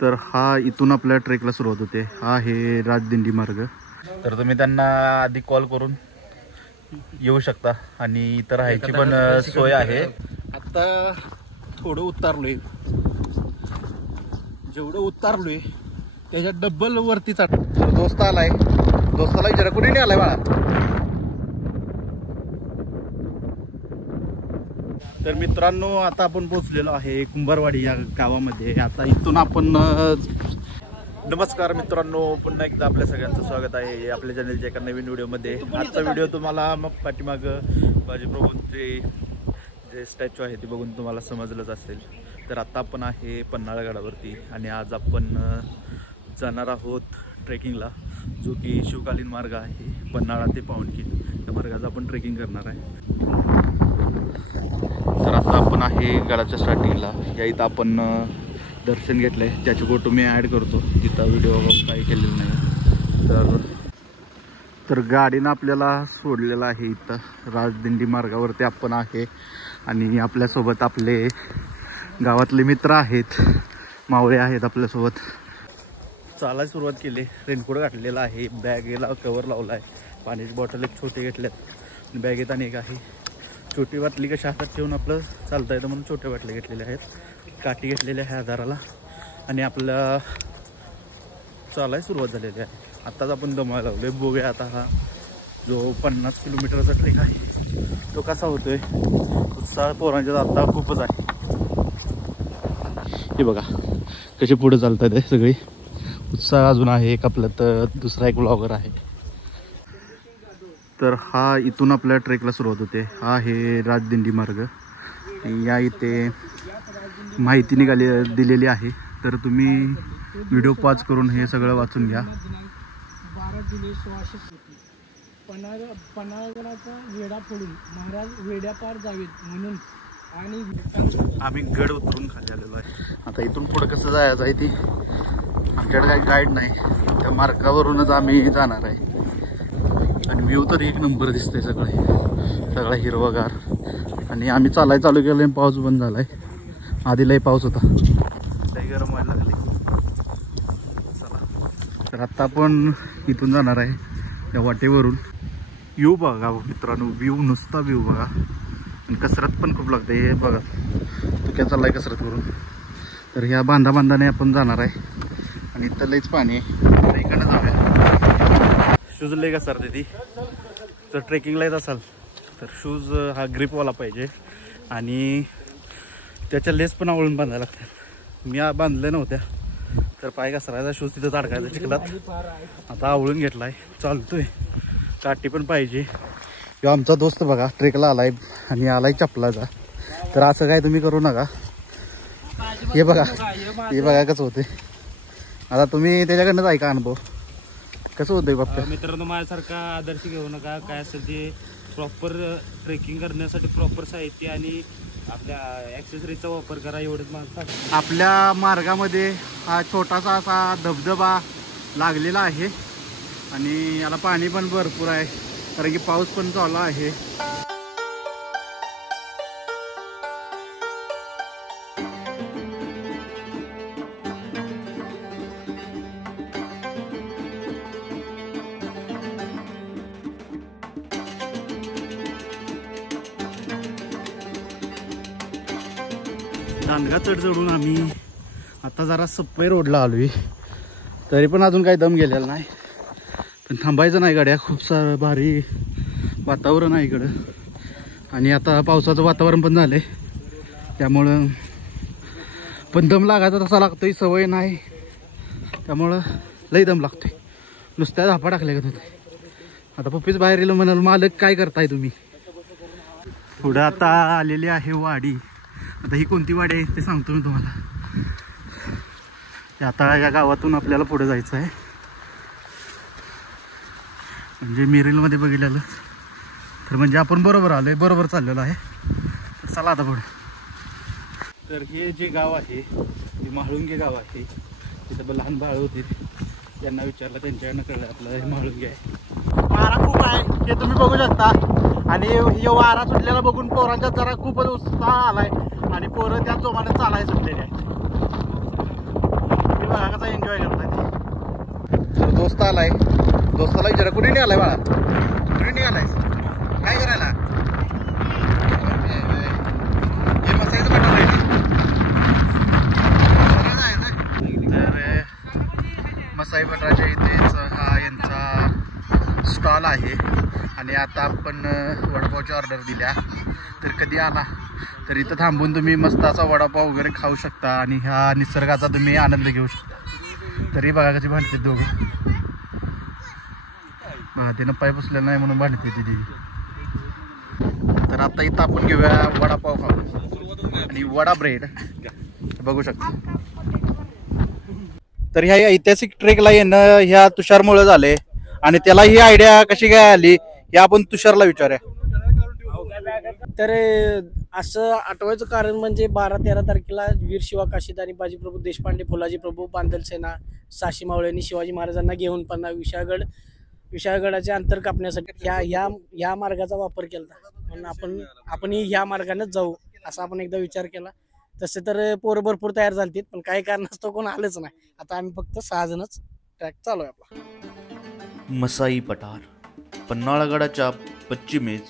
तर हा इथून आपल्या ट्रेकला सुरुवात होते. हा आहे राजदिंडी मार्ग. तर तुम्ही त्यांना आधी कॉल करून येऊ शकता आणि इतर राहायची पण सोय आहे. आता थोडं उतारलोय, जेवढं उतारलोय त्याच्या डबल वरती चढ. तर दोस्त आलाय, दोस्ताला विचारा कुठे नाही आलाय बाळा. तर मित्रांनो आता आपण पोहोचलेलो आहे कुंभारवाडी या गावामध्ये. आता इथून आपण नमस्कार मित्रांनो, पुन्हा एकदा आपल्या सगळ्यांचं स्वागत आहे आपल्या चॅनलच्या एका नवीन व्हिडिओमध्ये. आजचा व्हिडिओ तुम्हाला मग पाठीमागं बाजीप्रभूंचे जे स्टॅच्यू आहे ते बघून तुम्हाला समजलंच असेल. तर आता आपण आहे पन्हाळगडावरती आणि आज आपण जाणार आहोत ट्रेकिंगला, जो की शिवकालीन मार्ग आहे. पन्हाळा ते पावनखिंड त्या मार्गाचा आपण ट्रेकिंग करणार आहे. तर आता आपण आहे गडाच्या स्टार्टिंगला. या इथं आपण दर्शन घेतलंय, त्याची फोटो मी ॲड करतो. तिथं व्हिडिओ काही केलेलं नाही. तर गाडीनं आपल्याला सोडलेलं आहे इथं राजदिंडी मार्गावरती आपण आहे. आणि आपल्यासोबत आपले गावातले मित्र आहेत, मावळे आहेत आपल्यासोबत. चालायला सुरुवात केली, रेनकोट घातलेला आहे, बॅगेला कवर लावला आहे, पाण्याची बॉटल एक छोटे घेतल्यात, बॅगेत आणि एक आहे. छोटी बाटली कशा हातात ठेवून आपलं चालता येतं म्हणून छोट्या बाटल्या घेतलेल्या आहेत. काठी घेतलेल्या आहे आधाराला आणि आपल्या चालायला सुरुवात झालेली आहे. आत्ताच आपण दमायला लागलोय. बघूया आता हा जो 50 किलोमीटरचा ट्रेक आहे तो कसा होतोय. उत्साह पोरांच्या आता खूपच आहे. हे बघा कसे पुढे चालतात आहे सगळे. उत्साह अजून आहे. एक आपलं तर दुसरा एक ब्लॉगर आहे. तर हा इथून आपल्या ट्रेकला सुरुवात होते. हा आहे राजदिंडी मार्ग. या इथे माहिती दिलेली आहे, तर तुम्ही व्हिडिओ पॉज करून हे सगळं वाचून घ्या. 12 जुलै 1600 पन्हाळगडाचा वेढा पडून महाराज वेड्या पार जावेत म्हणून आणि आम्ही गड उतरून खाली आलेलो आहे. आता इथून पुढे कसं जायचं आहे ती आमच्याकडे काही गाईड नाही. त्या मार्गावरूनच आम्ही जाणार आहे. आणि व्ह्यू तर एक नंबर दिसतंय. सगळा हिरवागार. आणि आम्ही चालायला चालू केलं, पाऊस बंद झालाय. आधी लय पाऊस होता, लय गरम व्हायला लागली. चला तर आता आपण इथून जाणार आहे त्या वाटेवरून. व्ह्यू बघा मित्रांनो, व्ह्यू नुसता व्ह्यू बघा. आणि कसरत पण खूप लागते. हे बघा तो काय चाललाय कसरत करून. तर ह्या बांधाने आपण जाणार आहे. आणि इथं लयच पाणी आहे, इकडनं जाऊया. शूज लय घसरते ती. जर ट्रेकिंगला येत असाल तर शूज हा ग्रिपवाला पाहिजे आणि त्याच्या लेस पण आवळून बांधायला लागतात. मी बांधले नव्हत्या तर पाय घसरायचा, शूज तिथं अडकायचा चिखलात. आता आवळून घेतलाय, चालतोय. काठी पण पाहिजे. किंवा आमचा दोस्त बघा ट्रेकला आलाय आणि आलाय चपलाचा. तर असं काय तुम्ही करू नका. हे बघा कसं होते. आता तुम्ही त्याच्याकडनंच ऐका अनुभव कसं होतंय बाप्पा. मित्रांनो माझ्यासारखा आदर्श घेऊ नका. काय असेल ते प्रॉपर ट्रेकिंग करण्यासाठी प्रॉपर साहित्य आणि आपल्या ॲक्सेसरीचा वापर करा, एवढंच मला. आपल्या मार्गामध्ये हा छोटासा असा धबधबा लागलेला आहे आणि याला पाणी पण भरपूर आहे, कारण की पाऊस पण चालू आहे. दांडगा चढ चढून आम्ही आता जरा सप्पई रोडला आलोय. तरी पण अजून काही दम गेलेला नाही. पण थांबायचं नाही गाड्या. खूप सारं भारी वातावरण आहे इकडं. आणि आता पावसाचं वातावरण पण झालंय, त्यामुळं पण दम लागायचा तसा लागतोय. सवय नाही त्यामुळं लई दम लागतोय. नुसत्या धापा टाकल्या का होते. आता पप्पीच बाहेर येलो म्हणाल, मालक काय करताय तुम्ही. पुढं आता आलेली आहे वाडी. आता ही कोणती वाडी आहे ते सांगतो मी तुम्हाला. आता या गावातून आपल्याला पुढे जायचं आहे. म्हणजे मी रीलमध्ये बघितलेलं तर म्हणजे आपण बरोबर आलोय, बरोबर चाललेलो आहे. तर चला आता पुढे. तर हे जे गाव आहे ते माळुंगे गाव आहे. तिथं लहान बाळ होते, त्यांना विचारलं, त्यांच्याकडनं कळलं आपलं हे माळुंगे आहे. वारा खूप आहे हे तुम्ही बघू शकता. आणि हे वारा सुटलेला बघून पोरांच्यात जरा खूपच उत्साह आलाय आणि पोरं त्या जोमाने चालायला सुटलेले आहेत. दोस्त आलाय. दोस्ताला विचारा कुठे निघालाय बाळा, कुठे निघालायस, काय करायला? हे मसाईचं पठार आहे ना. तर मसाई पठाराच्या इथेच हा यांचा स्टॉल आहे. आणि आता आपण वडापावची ऑर्डर दिल्या, तर कधी आला तर इथं थांबून तुम्ही मस्त असा वडापाव वगैरे खाऊ शकता आणि ह्या निसर्गाचा तुम्ही आनंद घेऊ शकता. तरी बघा कशी भांडते दोघं. तिनं पाय पुसलेला नाही म्हणून भांडते तिथे. तर आता इथं आपण घेऊया वडापाव खाऊ आणि वडा ब्रेड बघू शकता. तर ह्या ऐतिहासिक ट्रेकला येणं ह्या तुषारमुळे झाले आणि त्याला ही आयडिया कशी काय आली हे आपण तुषारला विचारूया. तर असं आठवायचं कारण म्हणजे 12-13 तारखेला वीर शिवा काशीद आणि बाजीप्रभू देशपांडे, फुलाजी प्रभू, बांदल सेना, साशी मावळ्यांनी शिवाजी महाराजांना घेऊन पण विशाळगडाचे अंतर कापण्यासाठी या मार्गाचा वापर केला. म्हणून आपण ह्या मार्गानेच जाऊ असा आपण एकदा विचार केला. तसे तर पोरं भरपूर तयार झाली, पण काही कारणास्तव कोण आलंच नाही. आता आम्ही फक्त 6 जणच ट्रॅक चालू आहे आपला. मसाई पठार पन्हाळगडाच्या पश्चिमेस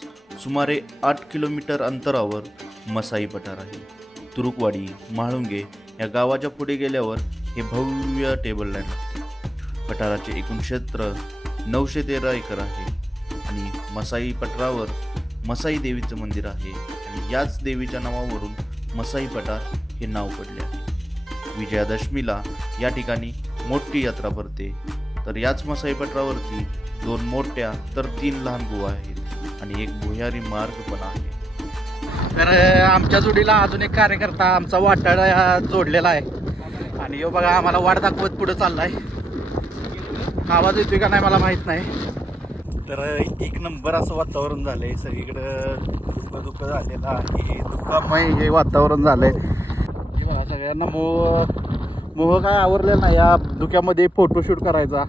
सुमारे 8 किलोमीटर अंतरावर मसाई पठार आहे. तुरुकवाडी, म्हाळुंगे या गावाच्या पुढे गेल्यावर हे भव्य टेबल लँड लागते. पठाराचे एकूण क्षेत्र 913 एकर आहे आणि मसाई पठारावर मसाई देवीचं मंदिर आहे आणि याच देवीच्या नावावरून मसाई पठार हे नाव पडले आहे. विजयादशमीला या ठिकाणी मोठी यात्रा भरते. तर याच मसाई पठारावरती 2 मोठ्या तर 3 लहान गुहा आहेत आणि एक भुयारी मार्ग पण आहे. तर आमच्या जोडीला अजून एक कार्यकर्ता आमचा वाटाडा जोडलेला आहे आणि यो बघा आम्हाला वाट दाखवत पुढे चाललाय. आवाज येतोय का नाही मला माहित नाही. तर एक नंबर असं वातावरण झालंय, सगळीकडं दुःख झालेलं आहे, दुःखमय हे वातावरण झालंय. बघा सगळ्यांना मोह काय आवरलेला नाही या धुक्यामध्ये फोटोशूट करायचा,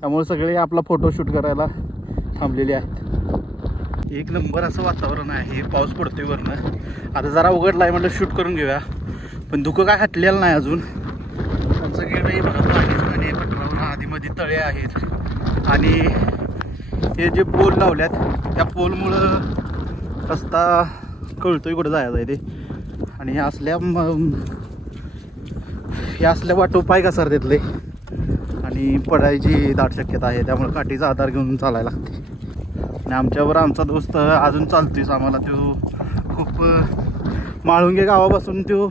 त्यामुळे सगळे आपला फोटोशूट करायला थांबलेले आहेत. एक नंबर असं वातावरण आहे. पाऊस पडतोय वरनं. आता जरा उघडला आहे म्हटलं शूट करून घेऊया, पण धुकं काय हटलेलं नाही अजून. सगळीकडे बघा पाणीच पाणी पठारावर, आधीमध्ये तळे आहेत आणि हे जे पोल लावल्यात त्या पोलमुळं रस्ता कळतोय कुठं जायचं आहे ते. आणि हे असल्या वाटो पाय घसर देतले आणि पडायची दाट शक्यता आहे, त्यामुळे काठीचा आधार घेऊन चालायला लागते. आणि आमच्यावर आमचा दोस्त अजून चालतोयच. आम्हाला तो खूप म्हाळुंगे गावापासून तो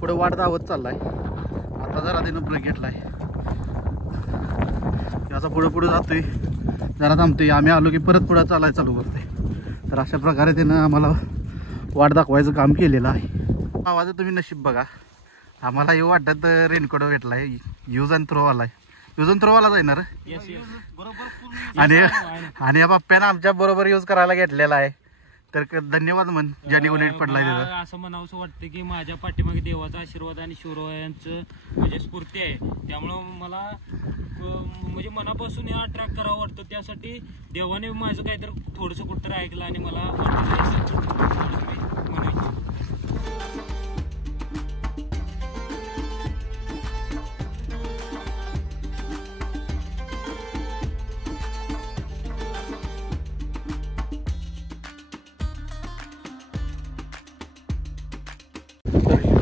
पुढे वाट धावत चाललाय. आता जरा त्यानं ब्रेक घेतलाय, याचा पुढे जातोय, जरा थांबतोय. आम्ही आलो की परत पुढे चालायला चालू करतोय. तर अशा प्रकारे त्यानं आम्हाला वाट दाखवायचं काम केलेलं आहे. आवाज तुम्ही नशीब बघा, आम्हाला येऊ वाटत रेनकोट भेटलाय. यूज अँड थ्रो वाला जाणार आणि या बाप्प्यानं आमच्या बरोबर यूज करायला घेतलेला आहे. तर धन्यवाद म्हण ज्यांनी उलेट पडलाय. असं म्हणावंसं वाटतं की माझ्या पाठीमागे देवाचा आशीर्वाद आणि शिवरायांचं म्हणजे स्फूर्ती आहे, त्यामुळं मला म्हणजे मनापासून हा ट्रॅक करावं वाटतं. त्यासाठी देवाने माझं काहीतरी थोडंसं कुठं ऐकलं आणि मला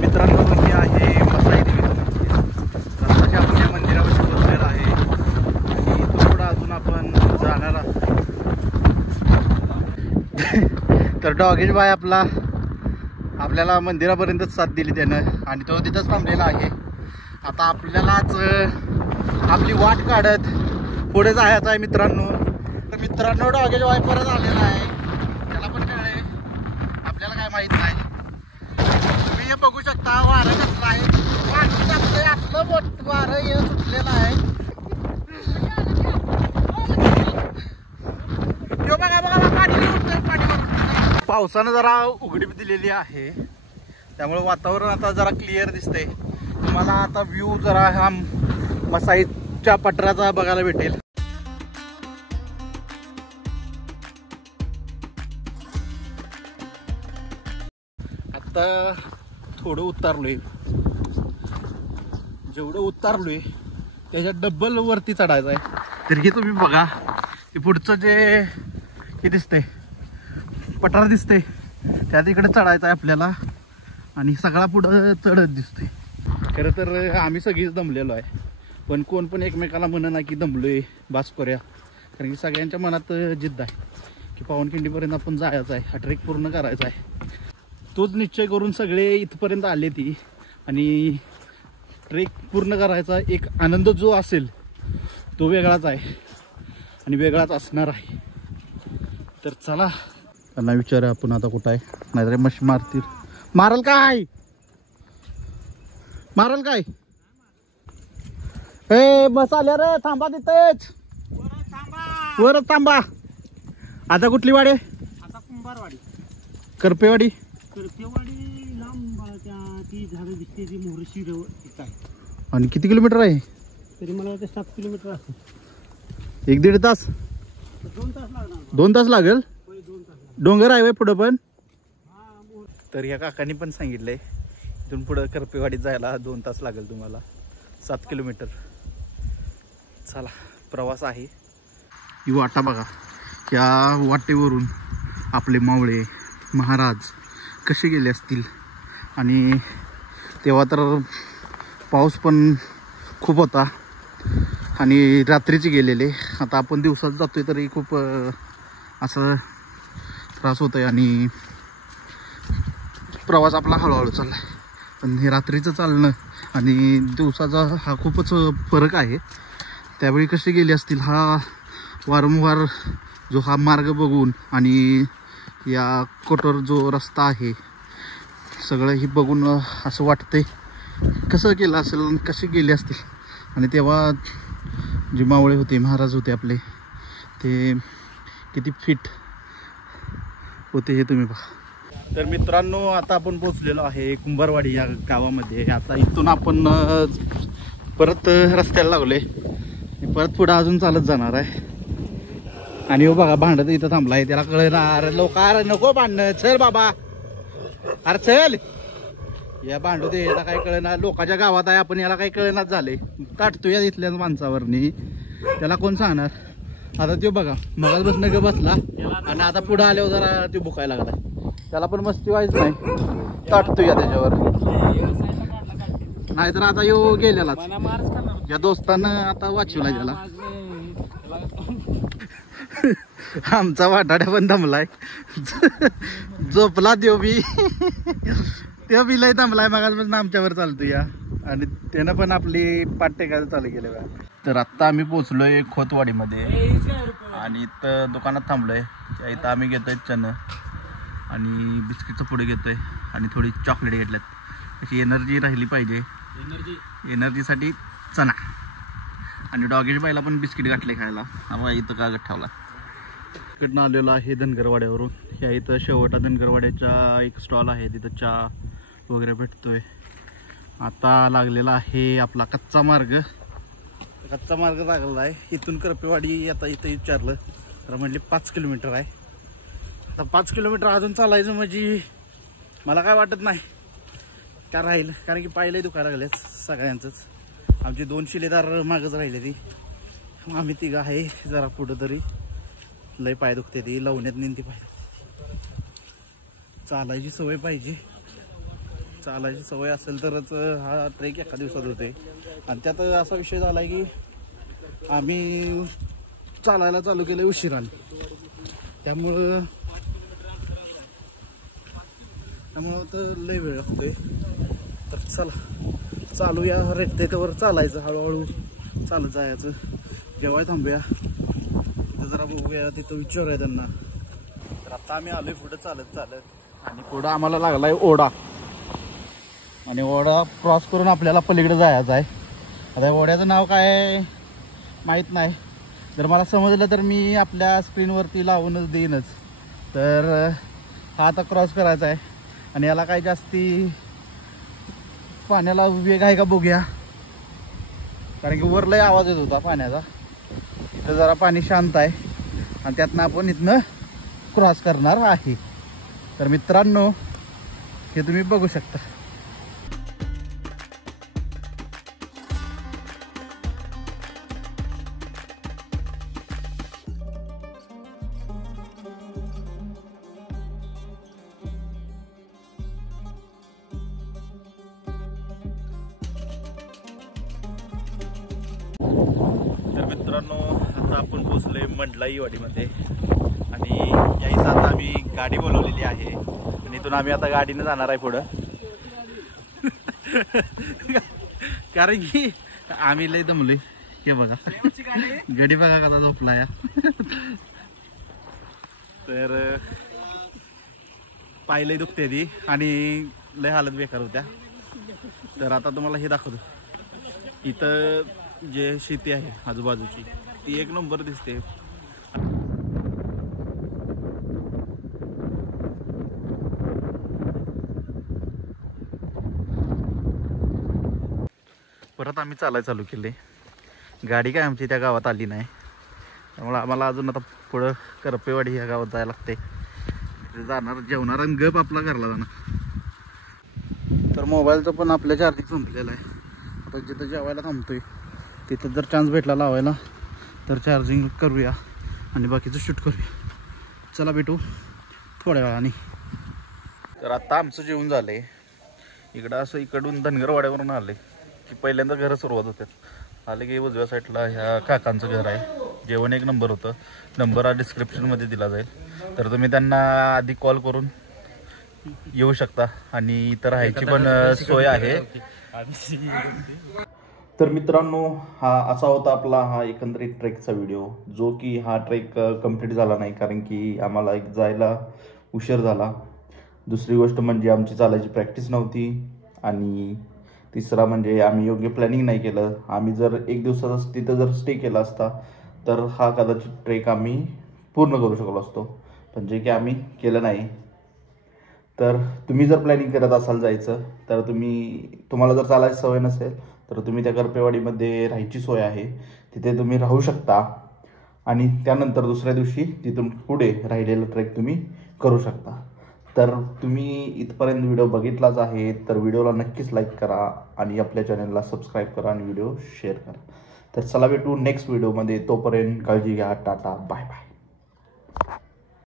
मित्रांनो हे आहे मसाई देवीचं मंदिर. रस्त्याच्या आपण या मंदिरावर बसलेलं आहे आणि इथून पुढं अजून आपण जाणार आहोत. तर डॉगेश बाय आपल्याला मंदिरापर्यंतच साथ दिली त्यानं आणि तो तिथंच थांबलेला आहे. आता आपल्यालाच आपली वाट काढत पुढे जायचं आहे मित्रांनो. तर मित्रांनो डॉगेश बाय परत आलेला आहे, त्याला पण कळले, आपल्याला काय माहीत नाही. तुम्ही हे बघू शकता वारं कसलं आहे, पाणी टाकलंय, असलं मोठं वारं हे सुटलेलं आहे. पावसानं जरा उघडीप दिलेली आहे, त्यामुळे वातावरण आता जरा क्लिअर दिसतंय तुम्हाला. आता व्ह्यू जरा हा मसाईच्या पठाराचा बघायला भेटेल. आता थोडं उतारलोय, जेवढं उतारलोय त्याच्या डबल वरती चढायचं आहे. तर हे तुम्ही बघा, हे पुढचं जे हे दिसते पठार दिसते त्या तिकडे चढायचं आहे आपल्याला आणि सगळा पुढं चढत दिसते. खरं तर आम्ही सगळीच दमलेलो आहे, पण कोण पण एकमेकाला म्हणा ना की दमलोय बास करूया, कारण की सगळ्यांच्या मनात जिद्द आहे की पावनखिंडीपर्यंत आपण जायचं आहे, हा ट्रेक पूर्ण करायचा आहे. तोच निश्चय करून सगळे इथपर्यंत आले ती आणि ट्रेक पूर्ण करायचा एक आनंद जो असेल तो वेगळाच आहे आणि वेगळाच असणार आहे. तर चला त्यांना विचारूया आपण आता कुठं आहे, नाहीतर मशी मारतील. मारल काय मारल काय? ए बस आल्या रे, थांबा तिथेच, वर थांबा. आता कुठली वाडी? आता कुंभारवाडी, करपेवाडी. करपेवाडी लांब ती झाडं दिसते ती मोहरशी तिथं आहे. आणि किती किलोमीटर आहे? तरी मला वाटतं 7 किलोमीटर असेल. 1-1.5 तास? 2 तास लागणार. 2 तास लागेल? 2 तास. डोंगर आहे पुढं पण. तर या काकांनी पण सांगितलंय इथून पुढं करपेवाडीत जायला 2 तास लागेल तुम्हाला, 7 किलोमीटर. चला प्रवास आहे. ही वाटा बघा, या वाटेवरून आपले मावळे महाराज कसे गेले असतील. आणि तेव्हा तर पाऊस पण खूप होता आणि रात्रीचे गेलेले. आता आपण दिवसात जातोय तरी खूप असं त्रास होतोय आणि प्रवास आपला हळूहळू चाललाय. पण हे रात्रीचं चालणं आणि दिवसाचा हा खूपच फरक आहे. त्यावेळी कसे गेले असतील, हा वारंवार जो हा मार्ग बघून आणि या कठोर जो रस्ता आहे सगळं ही बघून असं वाटतंय कसं केलं असेल, कसे गेले असतील. आणि तेव्हा जे मावळे होते महाराज होते आपले, ते किती फिट होते हे तुम्ही बघा. तर मित्रांनो, आता आपण पोचलेलो आहे कुंभारवाडी या गावामध्ये. आता इथून आपण परत रस्त्याला लागलोय, परत पुढं अजून चालत जाणार आहे. आणि हो बघा भांडत इथं थांबलाय, त्याला कळणार लोक, अरे नको भांडणं, चल बाबा, अरे चल. या भांडू दे, याला काय कळणार, लोकांच्या गावात आहे आपण, याला काही कळणाच झाले. काटतो या इथल्या माणसावरनी, त्याला कोण सांगणार. आता तो बघा मगाच बसणं ग बसला आणि आता पुढं आल्यावर जरा तो भुकायला लागलाय. त्याला पण मस्ती व्हायच नाही, ताटतो या त्याच्यावर. नाहीतर आता यो गेलेलाच, या दोस्तानं आता वाचवला त्याला. आमचा वाटाड्या पण दमलाय, झोपला त्यो बी, त्यो बी लय दमलाय मगाचपासून आमच्यावर चालतो या. आणि त्यानं पण आपली पाट टेकायला चालू केलं बा. तर आत्ता आम्ही पोचलोय खोतवाडीमध्ये आणि इथं दुकानात थांबलोय. इथं आम्ही घेतोय चणं आणि बिस्किटचं पुढे घेतोय आणि थोडी चॉकलेट घेतल्यात. अशी एनर्जी राहिली पाहिजे, एनर्जीसाठी चणा. आणि डॉगेज बाईला पण बिस्किट घातले खायला, आम्हाला इथं कागद ठेवला. इकडनं आलेलो आहे धनगरवाड्यावरून. ह्या इथं शेवटा धनगरवाड्याचा एक स्टॉल आहे, तिथं चहा वगैरे भेटतोय. आता लागलेला आहे आपला कच्चा मार्ग लागलेला आहे. इथून करपेवाडी आता इथं विचारलं तर म्हणले 5 किलोमीटर आहे. आता 5 किलोमीटर अजून चालायचं म्हणजे मला काय वाटत नाही का राहील, कारण की पायलंही दुखायला लागले सगळ्यांचंच. आमची 2 शिलेदार मागच राहिले ती, आम्ही तिघं आहे जरा पुढं तरी. लय पाय दुखते ती, लावण्यात नेमती पाय. चालायची सवय पाहिजे, चालायची सवय असेल तरच हा ट्रेक एका दिवसात होते. आणि त्यात असा विषय झाला की आम्ही चालायला चालू केलं उशिराने, त्यामुळं तर लय वेळ लागतोय. तर चला चालूया, रेट्यावर चालायचं, हळूहळू चालत जायचं. जेव्हा थांबूया तिथं जरा बघूया, तिथं विचारूया त्यांना. तर आता आम्ही आलोय पुढं चालत आणि पुढं आम्हाला लागलाय ओढा. आणि ओढा क्रॉस करून आपल्याला पलीकडे जायचं आहे. आता ओढ्याचं नाव काय माहीत नाही, जर मला समजलं तर मी आपल्या स्क्रीनवरती लावूनच देईनच. तर हा आता क्रॉस करायचा आहे आणि याला काय जास्ती पाण्याला वेग आहे का बघूया, कारण की वर लय आवाज येत होता पाण्याचा. इथं जरा पाणी शांत आहे आणि त्यातनं आपण इथनं क्रॉस करणार आहे. तर मित्रांनो, हे तुम्ही बघू शकता. मित्रांनो, आता आपण पोहोचलोय मंडलाई वाडीमध्ये आणि या इथं आता आम्ही गाडी बोलवलेली आहे आणि इथून आम्ही आता गाडीने जाणार आहे पुढं. कारण की आम्ही लय दमलोय. हे बघा गाडी बघा कसा झोपला या. तर पाय दुखते ती आणि लय हालत बेकार होत्या. तर आता तुम्हाला हे दाखवतो. इथं जे शेती आहे आजूबाजूची ती एक नंबर दिसते. परत आम्ही चालू केले. गाडी काय आमची त्या गावात आली नाही, त्यामुळे आम्हाला अजून आता पुढं करपेवाडी ह्या गावात जायला लागते. जाणार, जेवणार आणि गप आपला घरला जाणार. तर मोबाईलचं पण आपल्या चार्जिंग संपलेलं आहे. आता जिथं जेवायला थांबतोय तिथं जर चान्स भेटला लावायला तर चार्जिंग करूया आणि बाकीचं शूट करूया. चला भेटू थोड्या वेळाने. तर आता आमचं जेवण झालं आहे. इकडं असं इकडून धनगरवाड्यावरून आले की पहिल्यांदा घरं सुरुवात होतात. आले की उजव्या साईडला ह्या काकांचं घर आहे. जेवण एक नंबर होतं. नंबर हा डिस्क्रिप्शनमध्ये दिला जाईल, तर तुम्ही त्यांना आधी कॉल करून येऊ शकता आणि इतर राहायची पण सोय आहे. तर मित्रांनो, हा असा होता आपला हा एकंदरीत ट्रेकचा व्हिडिओ, जो की हा ट्रेक कंप्लीट झाला नाही कारण की आम्हाला एक जायला उशीर झाला. दुसरी गोष्ट म्हणजे आमची चालायची प्रॅक्टिस नव्हती आणि तिसरा म्हणजे आम्ही योग्य प्लॅनिंग नाही केलं. आम्ही जर एक दिवसाचा तिथं जर स्टे केला असता तर हा कदाचित ट्रेक आम्ही पूर्ण करू शकलो असतो, पण जे की आम्ही केलं नाही. तर तुम्ही जर प्लॅनिंग करत असाल जायचं तर तुम्हाला जर चालायची सवय नसेल तर तुम्ही त्या करपेवाडीमध्ये राहायची सोय आहे, तिथे तुम्ही राहू शकता आणि त्यानंतर दुसऱ्या दिवशी तिथून पुढे राहिलेला ट्रेक तुम्ही करू शकता. तर तुम्ही इथपर्यंत व्हिडिओ बघितलाच आहे तर व्हिडिओला नक्कीच लाईक करा आणि आपल्या चॅनलला सबस्क्राईब करा आणि व्हिडिओ शेअर करा. तर चला भेटू नेक्स्ट व्हिडिओमध्ये. तोपर्यंत काळजी घ्या. Tata, bye bye.